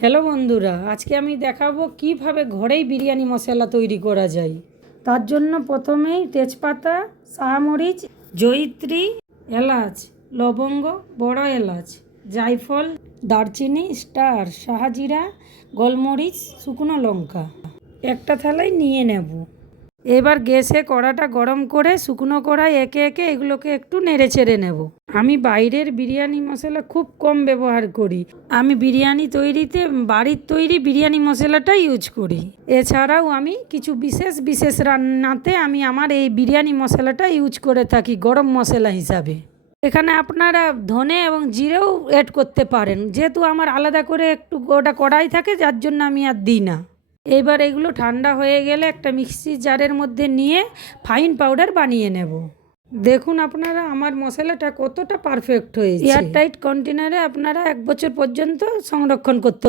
Hello বন্ধুরা, আজকে আমি দেখাবো কিভাবে ঘরেই বিরিয়ানি মশলা তৈরি করা যায়। তার জন্য প্রথমেই তেজপাতা, শাহমরিচ, জয়িত্রী, এলাচ, লবঙ্গ, বড় এলাচ, জায়ফল, দারচিনি, স্টার, শাহজিরা, গোলমরিচ, শুকনো লঙ্কা একটা থালায় নিয়ে নেব। এবার গ্যাসে কড়াটা গরম করে শুকনো কড়াই একে একে এগুলোকে একটু নেড়ে চেড়ে নেব। আমি বাইরের বিরিয়ানি মশলা খুব কম ব্যবহার করি। আমি বিরিয়ানি তৈরিতে বাড়ির তৈরি বিরিয়ানি মশলাটা ইউজ করি। এছাড়াও আমি কিছু বিশেষ বিশেষ রান্নাতে আমি আমার এই বিরিয়ানি মশলাটা ইউজ করে থাকি গরম মশলা হিসাবে। এখানে আপনারা ধনে এবং জিরেও অ্যাড করতে পারেন, যেহেতু আমার আলাদা করে একটু ওটা কড়াই থাকে, যার জন্য আমি আর দিই না। এইবার এগুলো ঠান্ডা হয়ে গেলে একটা মিক্সি জারের মধ্যে নিয়ে ফাইন পাউডার বানিয়ে নেব। দেখুন আপনারা আমার মশলাটা কতটা পারফেক্ট হয়েছে। এয়ারটাইট কন্টেনারে আপনারা 1 বছর পর্যন্ত সংরক্ষণ করতে